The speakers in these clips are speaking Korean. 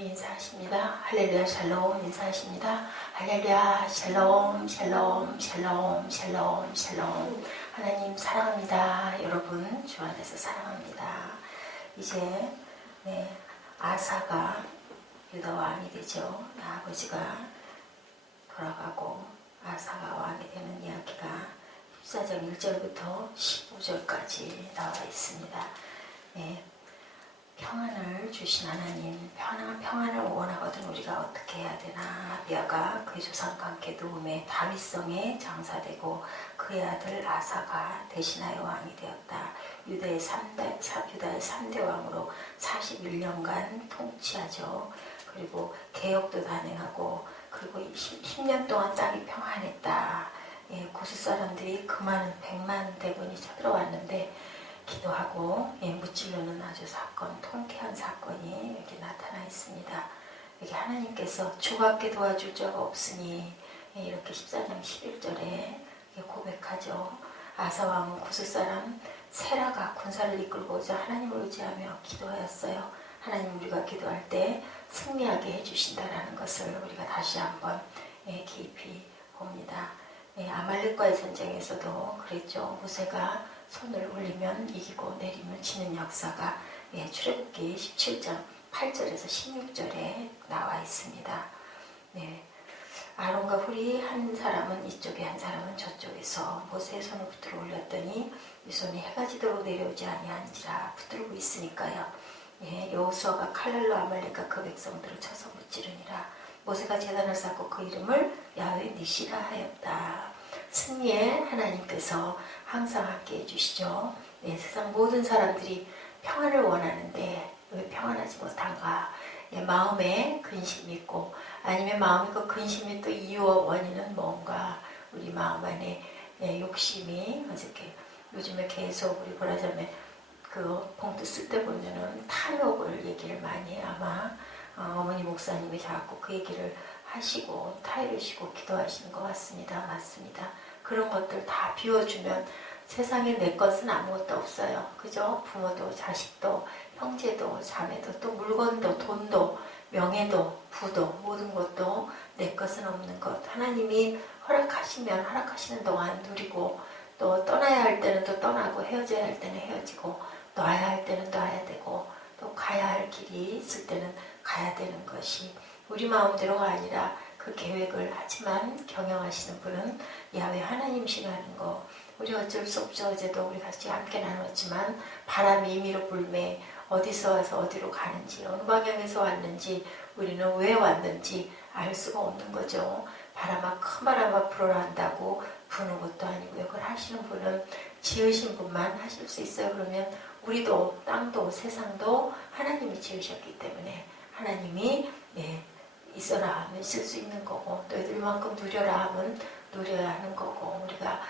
주님이 인사하십니다. 할렐루야 샬롬 인사하십니다. 할렐루야 샬롬 샬롬 샬롬 샬롬 샬롬. 하나님 사랑합니다. 여러분 주 안에서 사랑합니다. 이제 아사가 유다 왕이 되죠. 아버지가 돌아가고 아사가 왕이 되는 이야기가 14장 1절부터 15절까지 나와 있습니다. 평안을 주신 하나님, 평안을 원하거든 우리가 어떻게 해야 되나. 아비아가 그의 조상과 함께 누움에 다윗성에 장사되고 그의 아들 아사가 대신하여 왕이 되었다. 유다의 3대 왕으로 41년간 통치하죠. 그리고 개혁도 단행하고 그리고 10년 동안 땅이 평안했다. 고수 사람들이 그 많은 100만 대군이 쳐들어왔는데 기도하고 무찔러는 아주 사건, 통쾌한 사건이 여기 나타나 있습니다. 여기 하나님께서 주밖에 도와줄 자가 없으니 이렇게 14장 11절에 고백하죠. 아사왕은 구스사람 세라가 군사를 이끌고자 하나님을 의지하며 기도하였어요. 하나님 우리가 기도할 때 승리하게 해주신다라는 것을 우리가 다시 한번 깊이 봅니다. 아말렉과의 전쟁에서도 그랬죠. 모세가 손을 올리면 이기고 내리면 지는 역사가 출애굽기 17장 8절에서 16절에 나와 있습니다. 아론과 훌이 한 사람은 이쪽에 한 사람은 저쪽에서 모세의 손을 붙들어 올렸더니 이 손이 해가 지도록 내려오지 아니한지라 붙들고 있으니까요. 여호수아가 칼날로 아말렉과 그 백성들을 쳐서 무찌르니라. 모세가 제단을 쌓고 그 이름을 야훼 니시라 하였다. 승리의 하나님께서 항상 함께 해주시죠. 세상 모든 사람들이 평안을 원하는데 왜 평안하지 못한가? 마음에 근심이 있고 아니면 마음에 그 근심이 또 이유와 원인은 뭔가 우리 마음 안에 욕심이 어저께 요즘에 계속 우리 보라자매 그 봉투 쓸 때 보면은 탐욕을 얘기를 많이 해요. 아마 어머니 목사님이 자꾸 그 얘기를 하시고 타이르시고 기도하시는 것 같습니다. 맞습니다. 그런 것들 다 비워주면 세상에 내 것은 아무것도 없어요. 그죠? 부모도 자식도 형제도 자매도 또 물건도 돈도 명예도 부도 모든 것도 내 것은 없는 것. 하나님이 허락하시면 허락하시는 동안 누리고 또 떠나야 할 때는 또 떠나고 헤어져야 할 때는 헤어지고 놔야 할 때는 놔야 되고 또 가야 할 길이 있을 때는 가야 되는 것이 우리 마음대로가 아니라 그 계획을 하지만 경영하시는 분은 야훼 하나님이시라는 거 우리 어쩔 수 없죠. 어제도 우리 같이 함께 나눴지만 바람이 임의로 불매 어디서 와서 어디로 가는지 어느 방향에서 왔는지 우리는 왜 왔는지 알 수가 없는 거죠. 큰 바람아 불어라 한다고 부는 것도 아니고요. 그걸 하시는 분은 지으신 분만 하실 수 있어요. 그러면 우리도 땅도 세상도 하나님이 지으셨기 때문에 하나님이 있어라 하면 있을 수 있는 거고 또 이들만큼 누려라 하면 누려야 하는 거고 우리가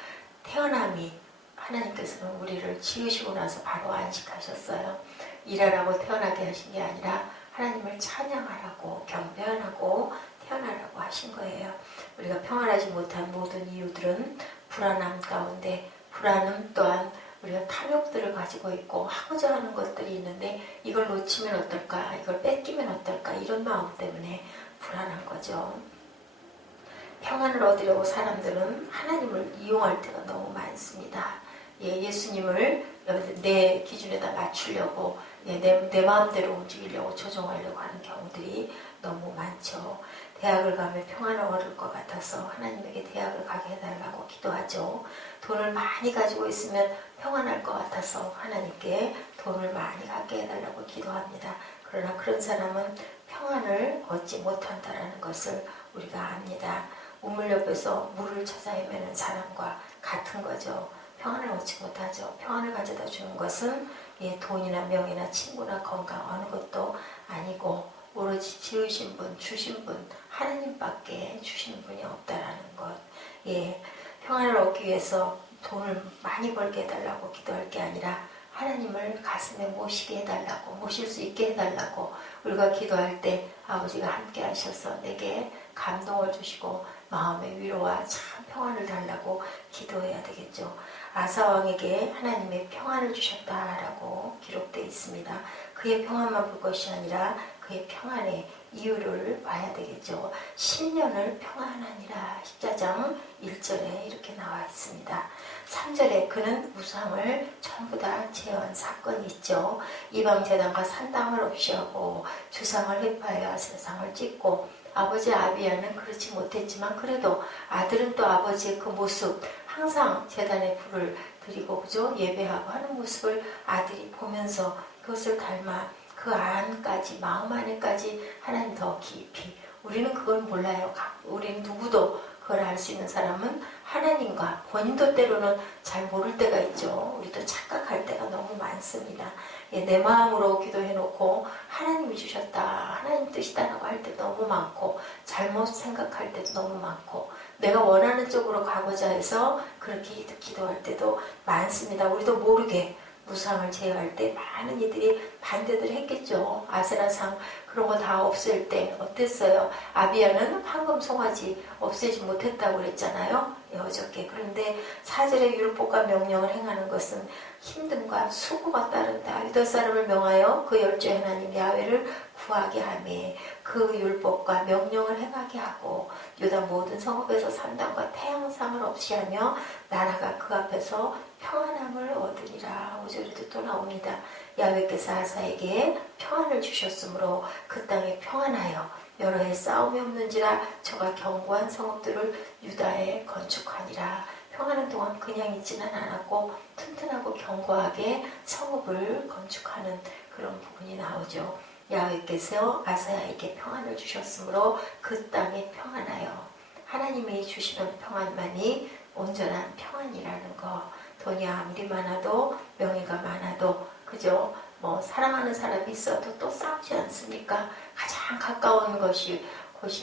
태어남이 하나님께서는 우리를 지으시고 나서 바로 안식하셨어요. 일하라고 태어나게 하신 게 아니라 하나님을 찬양하라고 경배하라고 태어나라고 하신 거예요. 우리가 평안하지 못한 모든 이유들은 불안함 가운데 불안은 또한 우리가 탐욕들을 가지고 있고 하고자 하는 것들이 있는데 이걸 놓치면 어떨까 이걸 뺏기면 어떨까 이런 마음 때문에 불안한 거죠. 평안을 얻으려고 사람들은 하나님을 이용할 때가 너무 많습니다. 예수님을 내 기준에다 맞추려고 내 마음대로 움직이려고 조종하려고 하는 경우들이 너무 많죠. 대학을 가면 평안을 얻을 것 같아서 하나님에게 대학을 가게 해달라고 기도하죠. 돈을 많이 가지고 있으면 평안할 것 같아서 하나님께 돈을 많이 갖게 해달라고 기도합니다. 그러나 그런 사람은 평안을 얻지 못한다는 것을 우리가 압니다. 우물 옆에서 물을 찾아 헤매는 사람과 같은 거죠. 평안을 얻지 못하죠. 평안을 가져다 주는 것은 돈이나 명예나 친구나 건강 어느 것도 아니고 오로지 지으신 분, 주신 분, 하나님밖에 주시는 분이 없다라는 것. 평안을 얻기 위해서 돈을 많이 벌게 해달라고 기도할 게 아니라 하나님을 가슴에 모시게 해달라고, 모실 수 있게 해달라고 우리가 기도할 때 아버지가 함께 하셔서 내게 감동을 주시고 마음의 위로와 참 평안을 달라고 기도해야 되겠죠. 아사왕에게 하나님의 평안을 주셨다라고 기록되어 있습니다. 그의 평안만 볼 것이 아니라 그의 평안의 이유를 봐야 되겠죠. 10년을 평안하니라. 14장 1절에 이렇게 나와 있습니다. 3절에 그는 우상을 전부 다 제어한 사건이 있죠. 이방제단과 산당을 없이하고 주상을 회파하여 세상을 찢고, 아버지 아비야는 그렇지 못했지만 그래도 아들은 또 아버지의 그 모습, 항상 제단에 불을 드리고 그죠? 예배하고 하는 모습을 아들이 보면서 그것을 닮아 그 안까지, 마음 안에까지 하나님 더 깊이. 우리는 그걸 몰라요. 우리는 누구도 그걸 알 수 있는 사람은 하나님과, 본인도 때로는 잘 모를 때가 있죠. 우리도 착각할 때가 너무 많습니다. 내 마음으로 기도해놓고 하나님이 주셨다, 하나님 뜻이다라고 할 때 너무 많고, 잘못 생각할 때도 너무 많고, 내가 원하는 쪽으로 가고자 해서 그렇게 기도할 때도 많습니다. 우리도 모르게 우상을 제어할 때 많은 이들이 반대들 했겠죠. 아세라상 그런 거 다 없앨 때 어땠어요? 아비야는 황금 송아지 없애지 못했다고 그랬잖아요. 어저께. 그런데 4절의 율법과 명령을 행하는 것은 힘듦과 수고가 따른다. 유다 사람을 명하여 그 열조의 하나님 야훼를 구하게 하며 그 율법과 명령을 행하게 하고, 유다 모든 성읍에서 산당과 태양상을 없이 하며 나라가 그 앞에서 평안함을 얻으리라. 5절에도 또 나옵니다. 야훼께서 아사에게 평안을 주셨으므로 그 땅에 평안하여 여러 해 싸움이 없는지라 저가 견고한 성읍들을 유다에 건축하니라. 평안한 동안 그냥 있지는 않았고 튼튼하고 견고하게 성읍을 건축하는 그런 부분이 나오죠. 야훼께서 아사야에게 평안을 주셨으므로 그 땅에 평안하여. 하나님이 주시는 평안만이 온전한 평안이라는 거. 돈이 아무리 많아도, 명예가 많아도, 그죠? 사랑하는 사람이 있어도 또 싸우지 않습니까? 가장 가까운 곳이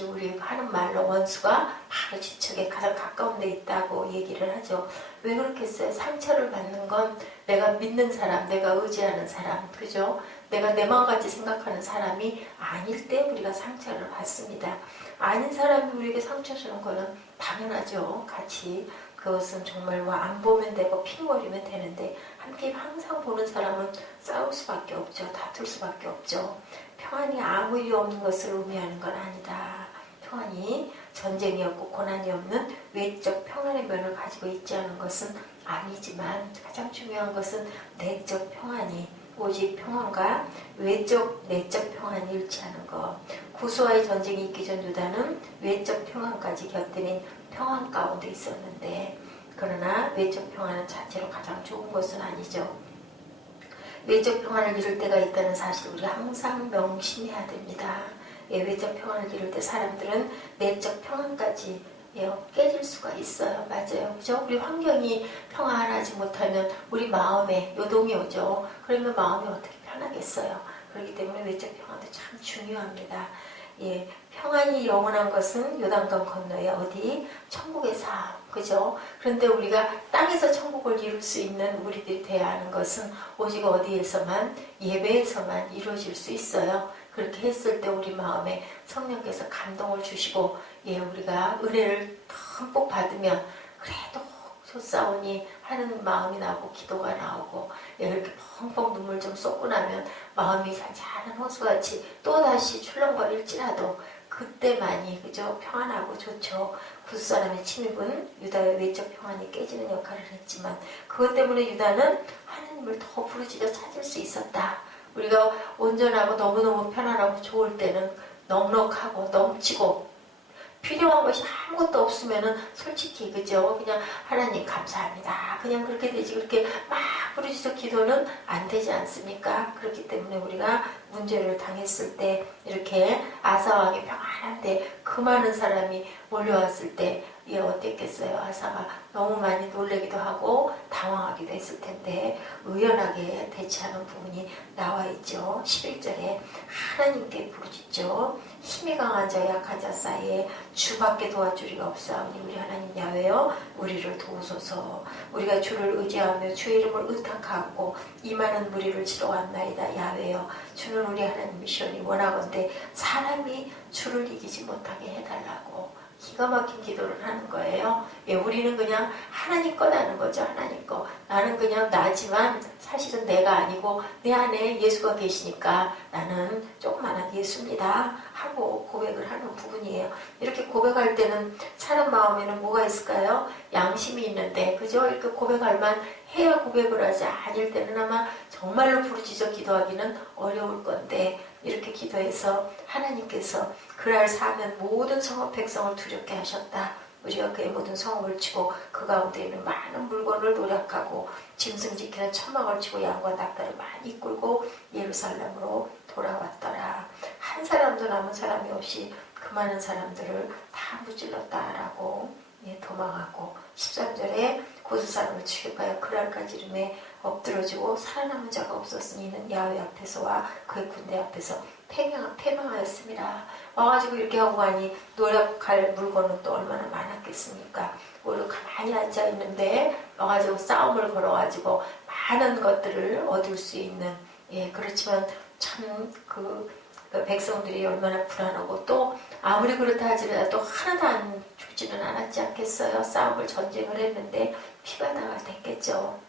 우리 하는 말로 원수가 바로 지척에 가장 가까운 데 있다고 얘기를 하죠. 왜 그렇겠어요? 상처를 받는 건 내가 믿는 사람, 내가 의지하는 사람, 그죠? 내가 내 마음같이 생각하는 사람이 아닐 때 우리가 상처를 받습니다. 아닌 사람이 우리에게 상처 주는 거는 당연하죠. 같이. 그것은 정말 안 보면 되고 핑거리면 되는데, 함께 항상 보는 사람은 싸울 수밖에 없죠. 다툴 수밖에 없죠. 평안이 아무 이유 없는 것을 의미하는 건 아니다. 평안이 전쟁이 없고 고난이 없는 외적 평안의 면을 가지고 있지 않은 것은 아니지만, 가장 중요한 것은 내적 평안이, 오직 평안과 외적 내적 평안이 일치하는 것. 구스와의 전쟁이 있기 전 유다는 외적 평안까지 곁들인 평안 가운데 있었는데, 그러나 외적 평안은 자체로 가장 좋은 것은 아니죠. 외적 평안을 이룰 때가 있다는 사실 우리 항상 명심해야 됩니다. 외적 평안을 이룰 때 사람들은 내적 평안까지 깨질 수가 있어요. 맞아요. 그죠? 우리 환경이 평안하지 못하면 우리 마음에 요동이 오죠. 그러면 마음이 어떻게 편하겠어요. 그렇기 때문에 외적 평안도 참 중요합니다. 평안이 영원한 것은 요단강 건너에 어디? 천국의 삶. 그죠? 그런데 우리가 땅에서 천국을 이룰 수 있는 우리들이 되어야 하는 것은 오직 어디에서만? 예배에서만 이루어질 수 있어요. 그렇게 했을 때 우리 마음에 성령께서 감동을 주시고, 우리가 은혜를 듬뿍 받으면 그래도 솟사오니 하는 마음이 나오고 기도가 나오고, 이렇게 펑펑 눈물 좀 쏟고 나면 마음이 잔잔한 호수같이 또다시 출렁거릴지라도 그때만이, 그죠? 평안하고 좋죠. 구스사람의 침입은 유다의 외적 평안이 깨지는 역할을 했지만, 그것 때문에 유다는 하나님을 더 부르짖어 찾을 수 있었다. 우리가 온전하고 너무너무 편안하고 좋을 때는 넉넉하고 넘치고 필요한 것이 아무것도 없으면은 솔직히, 그죠? 그냥 하나님 감사합니다. 그냥 그렇게 되지. 그렇게 막 부르짖어 기도는 안 되지 않습니까? 그렇기 때문에 우리가 문제를 당했을 때, 이렇게 아사왕이 평안한데 그 많은 사람이 몰려왔을 때 어땠겠어요? 아사가 너무 많이 놀라기도 하고 당황하기도 했을 텐데 의연하게 대처하는 부분이 나와 있죠. 11절에 하나님께 부르짖죠. 힘이 강한 자 약한 자 사이에 주밖에 도와주리가 없사오니 우리 하나님 야훼여 우리를 도우소서. 우리가 주를 의지하며 주의 이름을 의탁하고 이 많은 무리를 치러 왔나이다. 야훼여 주는 우리 하나님이시오니 원하건대 사람이 주를 이기지 못하게 해달라고. 기가 막힌 기도를 하는 거예요. 예, 우리는 그냥 하나님 거라는 거죠. 하나님 거. 나는 그냥 나지만 사실은 내가 아니고 내 안에 예수가 계시니까 나는 조그마한 예수입니다 하고 고백을 하는 부분이에요. 이렇게 고백할 때는 사람 마음에는 뭐가 있을까요? 양심이 있는데, 그죠? 이렇게 고백할 만 해야 고백을 하지, 아닐 때는 아마 정말로 부르짖어 기도하기는 어려울 건데, 이렇게 기도해서 하나님께서 그날 사면 모든 성읍 백성을 두렵게 하셨다. 우리가 그의 모든 성읍을 치고 그 가운데 있는 많은 물건을 노력하고 짐승 지키는 천막을 치고 양과 낙타를 많이 끌고 예루살렘으로 돌아왔더라. 한 사람도 남은 사람이 없이 그 많은 사람들을 다 무찔렀다라고 도망하고, 13절에 고수사람을 추격하여 그랄까지 이름에 엎드러지고 살아남은 자가 없었으니 이는 야훼 앞에서와 그의 군대 앞에서 패망하였습니다. 와가지고 이렇게 하고 가니 노력할 물건은 또 얼마나 많았겠습니까? 오히려 가만히 앉아있는데 와가지고 싸움을 걸어가지고 많은 것들을 얻을 수 있는, 그렇지만 참 그 백성들이 얼마나 불안하고, 또 아무리 그렇다 하지라도 하나도 안 죽지는 않았지 않겠어요? 싸움을 전쟁을 했는데 피가 나갈 됐겠죠.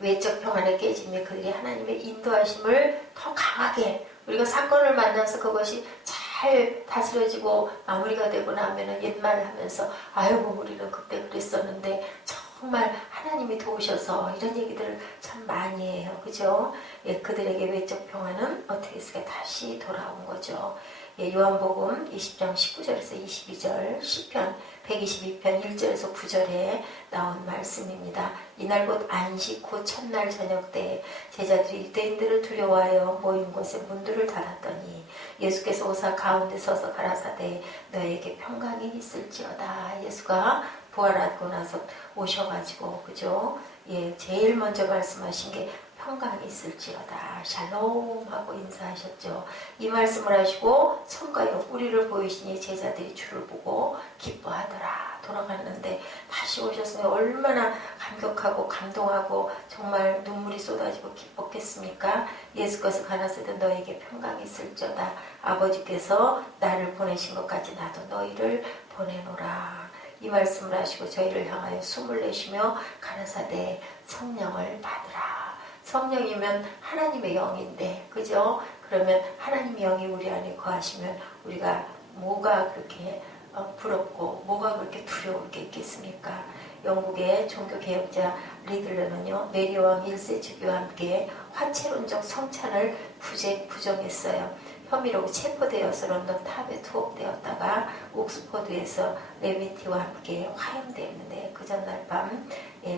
외적 평안의 깨짐이 그들이 하나님의 인도하심을 더 강하게, 우리가 사건을 만나서 그것이 잘 다스려지고 마무리가 되고 나면은 옛말을 하면서 아이고 우리는 그때 그랬었는데 정말 하나님이 도우셔서, 이런 얘기들을 참 많이 해요. 그죠? 그들에게 외적 평안은 어떻게 했을까? 다시 돌아온 거죠. 요한복음 20장 19절에서 22절, 시편 122편 1절에서 9절에 나온 말씀입니다. 이날 곧 안식 곧 첫날 저녁 때 제자들이 유대인들을 두려워하여 모인 곳에 문들을 닫았더니 예수께서 오사 가운데 서서 가라사대 너에게 평강이 있을지어다. 예수가 부활하고 나서 오셔가지고, 그죠? 제일 먼저 말씀하신 게 평강이 있을지어다. 샬롬 하고 인사하셨죠. 이 말씀을 하시고 성과 옆구리를 보이시니 제자들이 주를 보고 기뻐하더라. 돌아갔는데 다시 오셨으니 얼마나 감격하고 감동하고 정말 눈물이 쏟아지고 기뻤겠습니까? 예수께서 가라사대 너에게 평강이 있을지어다. 아버지께서 나를 보내신 것 같이 나도 너희를 보내노라. 이 말씀을 하시고 저희를 향하여 숨을 내쉬며 가라사대 성령을 받으라. 성령이면 하나님의 영인데, 그죠? 그러면 하나님의 영이 우리 안에 거하시면 우리가 뭐가 그렇게 부럽고 뭐가 그렇게 두려울 게 있겠습니까? 영국의 종교개혁자 리들러는요, 메리왕 1세 주교와 함께 화채론적 성찬을 부정했어요. 혐의로 체포되어서 런던 탑에 투옥되었다가 옥스퍼드에서 레미티와 함께 화형되었는데, 그 전날 밤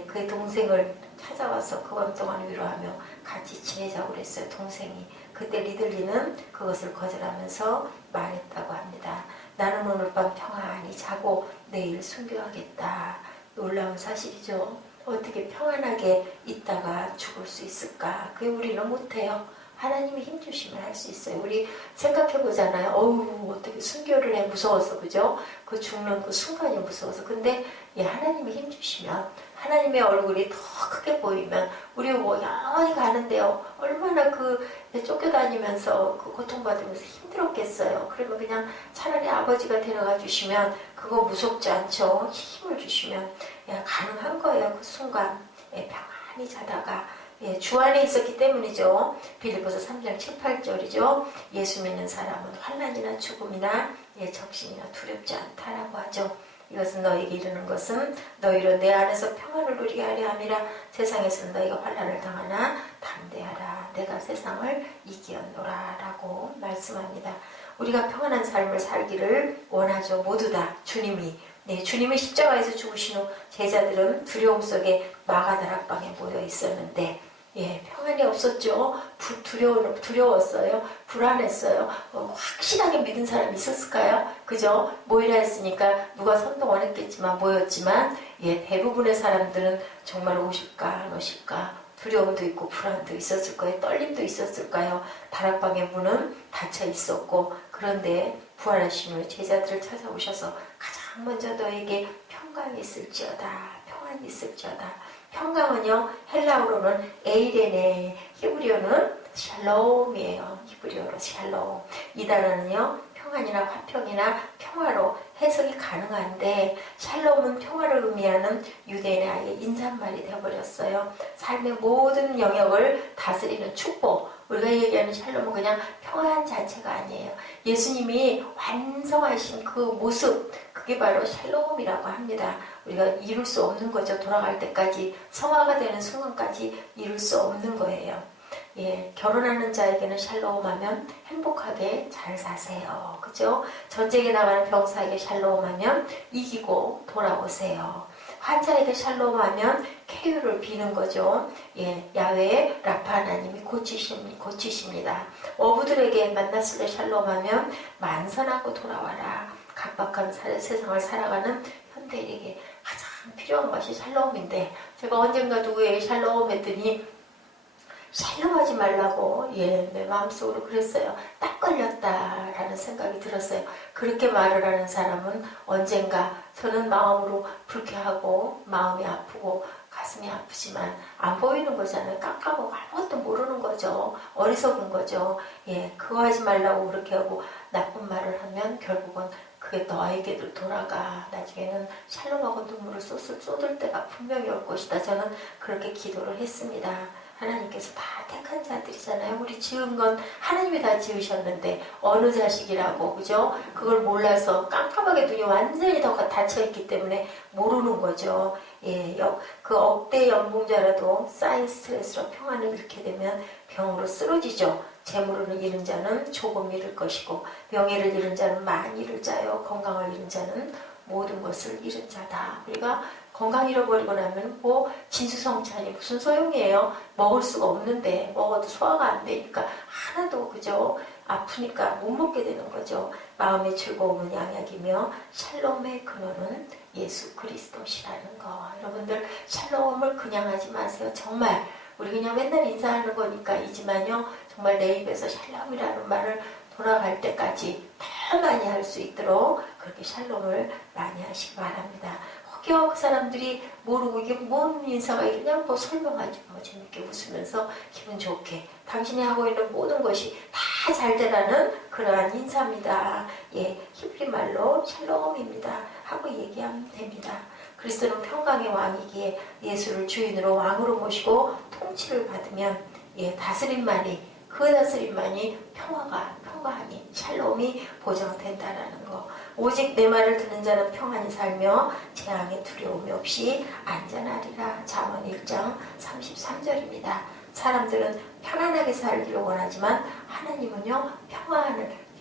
그의 동생을 찾아와서 그 밤 동안 위로하며 같이 지내자고 그랬어요. 동생이. 그때 리들리는 그것을 거절하면서 말했다고 합니다. 나는 오늘 밤 평안히 자고 내일 순교하겠다. 놀라운 사실이죠. 어떻게 평안하게 있다가 죽을 수 있을까? 그게 우리는 못해요. 하나님이 힘주시면 할 수 있어요. 우리 생각해보잖아요. 어떻게 순교를 해. 무서워서, 그죠? 그 죽는 그 순간이 무서워서. 근데 하나님이 힘주시면, 하나님의 얼굴이 더 크게 보이면 우리 영원히 가는데요. 얼마나 쫓겨다니면서 그 고통받으면서 힘들었겠어요. 그러면 그냥 차라리 아버지가 데려가 주시면 그거 무섭지 않죠. 힘을 주시면 가능한 거예요. 그 순간 평안히 자다가 주 안에 있었기 때문이죠. 빌립보서 3장 7, 8절이죠. 예수 믿는 사람은 환난이나 죽음이나 적신이나 두렵지 않다라고 하죠. 이것은 너에게 이르는 것은 너희로 내 안에서 평안을 누리게 하려 함이라. 세상에서는 너희가 환난을 당하나 담대하라. 내가 세상을 이기었노라 라고 말씀합니다. 우리가 평안한 삶을 살기를 원하죠. 모두 다 주님이. 주님의 십자가에서 죽으신 후 제자들은 두려움 속에 마가다락방에 모여 있었는데 평안이 없었죠. 두려웠어요. 불안했어요. 확실하게 믿은 사람이 있었을까요? 그죠? 모이라 했으니까 누가 선동을 했겠지만 모였지만 대부분의 사람들은 정말 오실까 안 오실까 두려움도 있고 불안도 있었을 거예요. 떨림도 있었을까요? 다락방의 문은 닫혀 있었고, 그런데 부활하신 후에 제자들을 찾아오셔서 가장 먼저 너에게 평강이 있을지어다. 평안이 있을지어다. 평강은요, 헬라어로는 에이레네, 히브리어는 샬롬이에요. 히브리어로 샬롬. 이 단어는요, 평안이나 화평이나 평화로 해석이 가능한데 샬롬은 평화를 의미하는 유대인의 아예 인사말이 되어버렸어요. 삶의 모든 영역을 다스리는 축복. 우리가 얘기하는 샬롬은 그냥 평안 자체가 아니에요. 예수님이 완성하신 그 모습, 그게 바로 샬롬이라고 합니다. 우리가 이룰 수 없는 거죠. 돌아갈 때까지, 성화가 되는 순간까지 이룰 수 없는 거예요. 예, 결혼하는 자에게는 샬롬하면 행복하게 잘 사세요. 그죠? 전쟁에 나가는 병사에게 샬롬하면 이기고 돌아오세요. 환자에게 샬롬하면 쾌유를 비는 거죠. 예, 야외 라파 하나님이 고치십니다. 어부들에게 만났을 때 샬롬하면 만선하고 돌아와라. 각박한 세상을 살아가는 현대인에게 가장 필요한 것이 샬롬인데, 제가 언젠가 누구에게 샬롬 했더니 샬롬하지 말라고, 예, 내 마음속으로 그랬어요. 딱 걸렸다라는 생각이 들었어요. 그렇게 말을 하는 사람은 언젠가 저는 마음으로 불쾌하고 마음이 아프고 가슴이 아프지만 안 보이는 거잖아요. 깜깜하고 아무것도 모르는 거죠. 어리석은 거죠. 예, 그거 하지 말라고 그렇게 하고 나쁜 말을 하면 결국은 그게 너에게도 돌아가. 나중에는 샬롬하고 눈물을 쏟을 때가 분명히 올 것이다. 저는 그렇게 기도를 했습니다. 하나님께서 다 택한 자들이잖아요. 우리 지은 건 하나님이 다 지으셨는데 어느 자식이라고, 그죠? 그걸 몰라서 깜깜하게 눈이 완전히 닫혀있기 때문에 모르는 거죠. 예, 그 억대 연봉자라도 쌓인 스트레스로 평안을 잃게 되면 병으로 쓰러지죠. 재물을 잃은 자는 조금 잃을 것이고 명예를 잃은 자는 많이 잃을 자요. 건강을 잃은 자는 모든 것을 잃은 자다. 우리가 건강 잃어버리고 나면 뭐 진수성찬이 무슨 소용이에요. 먹을 수가 없는데 먹어도 소화가 안 되니까 하나도, 그죠? 아프니까 못 먹게 되는 거죠. 마음의 즐거움은 양약이며 샬롬의 근원은 예수 그리스도시라는 거. 여러분들 샬롬을 그냥 하지 마세요. 정말 우리 그냥 맨날 인사하는 거니까이지만요, 정말 내 입에서 샬롬이라는 말을 돌아갈 때까지 더 많이 할 수 있도록 그렇게 샬롬을 많이 하시기 바랍니다. 혹여 그 사람들이 모르고 이게 뭔 인사가 그냥 뭐 설명하지, 뭐 재밌게 웃으면서 기분 좋게 당신이 하고 있는 모든 것이 다 잘 되라는 그러한 인사입니다. 예, 히브리 말로 샬롬입니다 하고 얘기하면 됩니다. 그리스도는 평강의 왕이기에 예수를 주인으로 왕으로 모시고 통치를 받으면, 예, 그 다스림만이 평화하니 샬롬이 보장된다라는 거. 오직 내 말을 듣는 자는 평안히 살며 재앙의 두려움이 없이 안전하리라. 잠언 1장 33절입니다. 사람들은 편안하게 살기를 원하지만 하나님은요,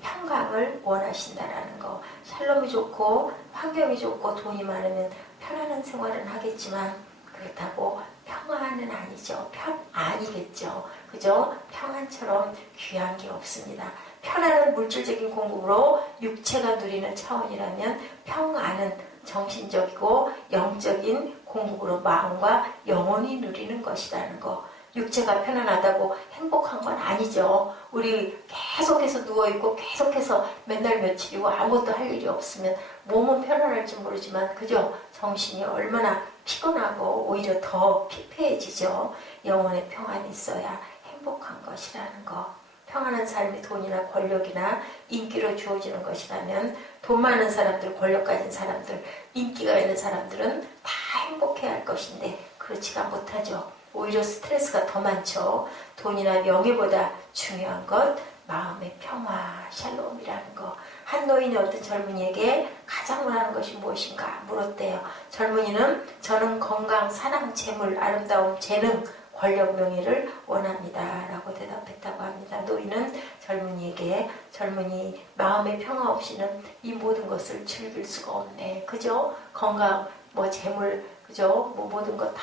평강을 원하신다라는 거. 샬롬이 좋고 환경이 좋고 돈이 많으면 편안한 생활은 하겠지만 그렇다고 평안은 아니죠. 아니겠죠. 그죠? 평안처럼 귀한 게 없습니다. 편안은 물질적인 공급으로 육체가 누리는 차원이라면 평안은 정신적이고 영적인 공급으로 마음과 영혼이 누리는 것이라는 거. 육체가 편안하다고 행복한 건 아니죠. 우리 계속해서 누워있고 계속해서 맨날 며칠이고 아무것도 할 일이 없으면 몸은 편안할지 모르지만, 그죠? 정신이 얼마나 피곤하고 오히려 더 피폐해지죠. 영혼의 평안이 있어야 행복한 것이라는 거. 평안한 삶이 돈이나 권력이나 인기로 주어지는 것이라면 돈 많은 사람들, 권력 가진 사람들, 인기가 있는 사람들은 다 행복해야 할 것인데 그렇지가 못하죠. 오히려 스트레스가 더 많죠. 돈이나 명예보다 중요한 것, 마음의 평화, 샬롬이라는 거. 한 노인이 어떤 젊은이에게 가장 원하는 것이 무엇인가 물었대요. 젊은이는 저는 건강, 사랑, 재물, 아름다움, 재능, 권력, 명예를 원합니다 라고 대답했다고 합니다. 노인은 젊은이에게 젊은이 마음의 평화 없이는 이 모든 것을 즐길 수가 없네. 그죠? 건강, 뭐 재물, 그죠? 뭐 모든 것 다,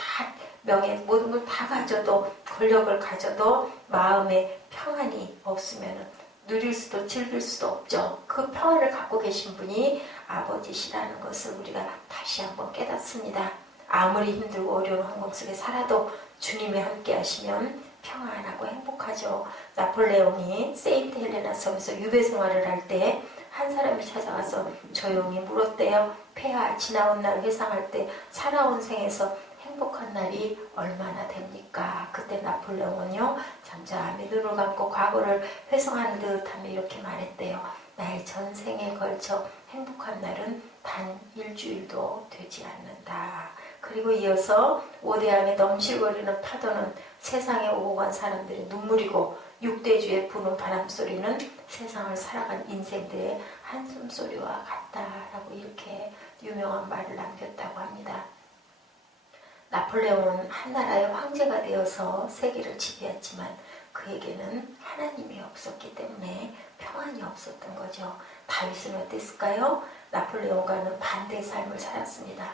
명예, 모든 걸 다 가져도, 권력을 가져도 마음의 평안이 없으면 누릴 수도 즐길 수도 없죠. 그 평안을 갖고 계신 분이 아버지시라는 것을 우리가 다시 한번 깨닫습니다. 아무리 힘들고 어려운 환경 속에 살아도 주님이 함께 하시면 평안하고 행복하죠. 나폴레옹이 세인트 헬레나 섬에서 유배 생활을 할 때 한 사람이 찾아와서 조용히 물었대요. 폐하, 지나온 날 회상할 때 살아온 생에서 행복한 날이 얼마나 됩니까? 그때 나폴레옹은요, 잠잠히 눈을 감고 과거를 회상하는 듯 하며 이렇게 말했대요. 나의 내 전생에 걸쳐 행복한 날은 단 일주일도 되지 않는다. 그리고 이어서 오대양에 넘실거리는 파도는 세상에 오고 간 사람들의 눈물이고 육대주의 부는 바람소리는 세상을 살아간 인생들의 한숨소리와 같다라고 이렇게 유명한 말을 남겼다고 합니다. 나폴레옹은 한 나라의 황제가 되어서 세계를 지배했지만 그에게는 하나님이 없었기 때문에 평안이 없었던 거죠. 다윗은 어땠을까요? 나폴레옹과는 반대의 삶을 살았습니다.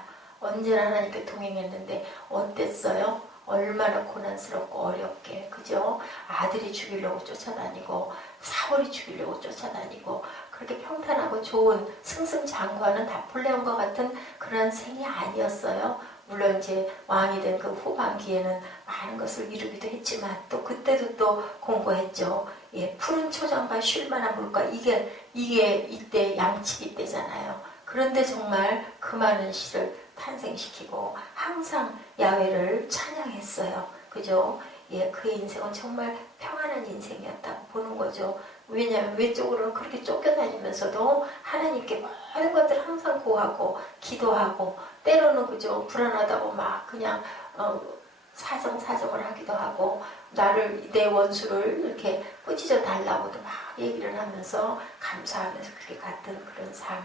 언제나 하나님께 동행했는데 어땠어요? 얼마나 고난스럽고 어렵게, 그죠? 아들이 죽이려고 쫓아다니고 사월이 죽이려고 쫓아다니고 그렇게 평탄하고 좋은 승승장구하는 나폴레옹과 같은 그런 생이 아니었어요. 물론 이제 왕이 된 그 후반기에는 많은 것을 이루기도 했지만 또 그때도 또 공고했죠. 예, 푸른 초장과 쉴만한 물가, 이게 이때 양치기 때잖아요. 그런데 정말 그 많은 시를 탄생시키고 항상 야훼를 찬양했어요. 그죠? 예, 그의 인생은 정말 평안한 인생이었다고 보는 거죠. 왜냐하면 외적으로는 그렇게 쫓겨다니면서도 하나님께 모든 것들을 항상 구하고 기도하고 때로는 그죠, 불안하다고 막 그냥 사정을 하기도 하고 내 원수를 이렇게 꾸짖어 달라고도 막 얘기를 하면서 감사하면서 그렇게 갔던 그런 삶.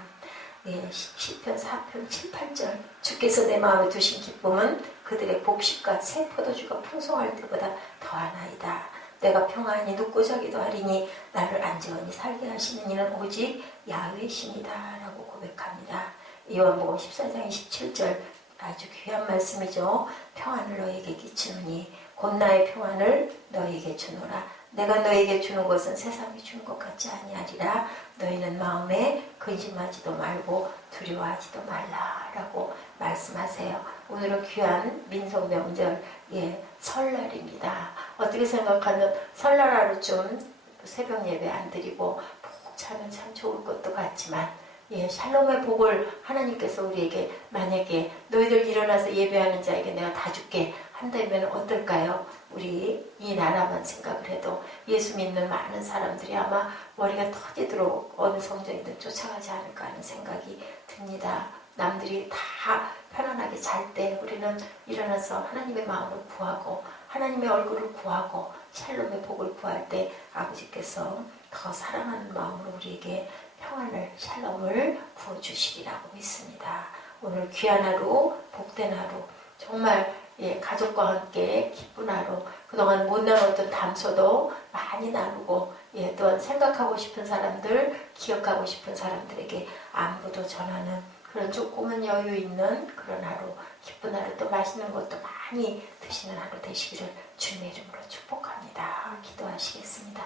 예, 시편 4편 7, 8절 주께서 내 마음에 두신 기쁨은 그들의 복식과 새 포도주가 풍성할 때보다 더하나이다. 내가 평안히 눕고 자기도 하리니 나를 안전히 살게 하시는 이는 오직 야훼신이다 라고 고백합니다. 요한복음 14장 27절 아주 귀한 말씀이죠. 평안을 너에게 끼치노니 곧 나의 평안을 너에게 주노라. 내가 너에게 주는 것은 세상이 주는 것 같지 아니하리라. 너희는 마음에 근심하지도 말고 두려워하지도 말라라고 말씀하세요. 오늘은 귀한 민속 명절, 예, 설날입니다. 어떻게 생각하면 설날 하루쯤 새벽 예배 안 드리고 푹 자면 참 좋을 것도 같지만, 예, 샬롬의 복을 하나님께서 우리에게 만약에 너희들 일어나서 예배하는 자에게 내가 다 줄게 한다면 어떨까요? 우리 이 나라만 생각을 해도 예수 믿는 많은 사람들이 아마 머리가 터지도록 어느 성전이든 쫓아가지 않을까 하는 생각이 듭니다. 남들이 다 편안하게 잘 때 우리는 일어나서 하나님의 마음을 구하고 하나님의 얼굴을 구하고 샬롬의 복을 구할 때 아버지께서 더 사랑하는 마음으로 우리에게 평안을, 샬롬을 부어주시리라고 믿습니다. 오늘 귀한 하루, 복된 하루, 정말, 예, 가족과 함께 기쁜 하루, 그동안 못 나눴던 담소도 많이 나누고, 예, 또한 생각하고 싶은 사람들, 기억하고 싶은 사람들에게 안부도 전하는 그런 조금은 여유 있는 그런 하루, 기쁜 하루, 또 맛있는 것도 많이 드시는 하루 되시기를 주님의 이름으로 축복합니다. 기도하시겠습니다.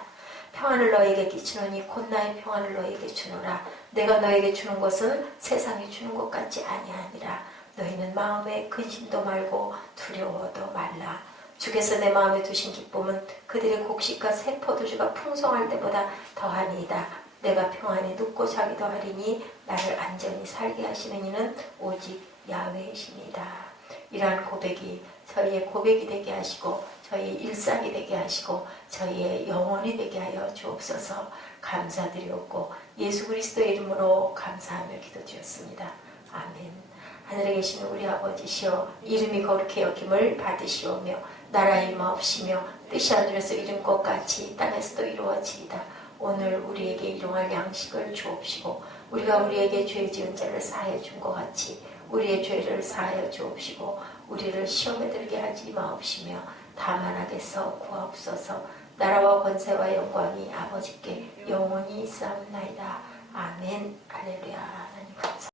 평안을 너에게 끼치노니 곧 나의 평안을 너에게 주노라. 내가 너에게 주는 것은 세상이 주는 것 같지 아니하니라. 너희는 마음에 근심도 말고 두려워도 말라. 주께서 내 마음에 두신 기쁨은 그들의 곡식과 새 포도주가 풍성할 때보다 더하니이다. 내가 평안히 눕고 자기도 하리니 나를 안전히 살게 하시는 이는 오직 야훼신이다. 이러한 고백이 저희의 고백이 되게 하시고 저희의 일상이 되게 하시고 저희의 영혼이 되게 하여 주옵소서. 감사드리옵고 예수 그리스도의 이름으로 감사하며 기도드렸습니다. 아멘. 하늘에 계신 우리 아버지시여, 이름이 거룩히 여김을 받으시오며 나라의 마옵시며 뜻이 하늘에서 이룬 것 같이 땅에서도 이루어지이다. 오늘 우리에게 일용할 양식을 주옵시고 우리가 우리에게 죄 지은 자를 사하여 준 것 같이 우리의 죄를 사하여 주옵시고 우리를 시험에 들게 하지 마옵시며 다만 악에서 구하옵소서. 나라와 권세와 영광이 아버지께 영원히 있사옵나이다. 아멘. 할렐루야.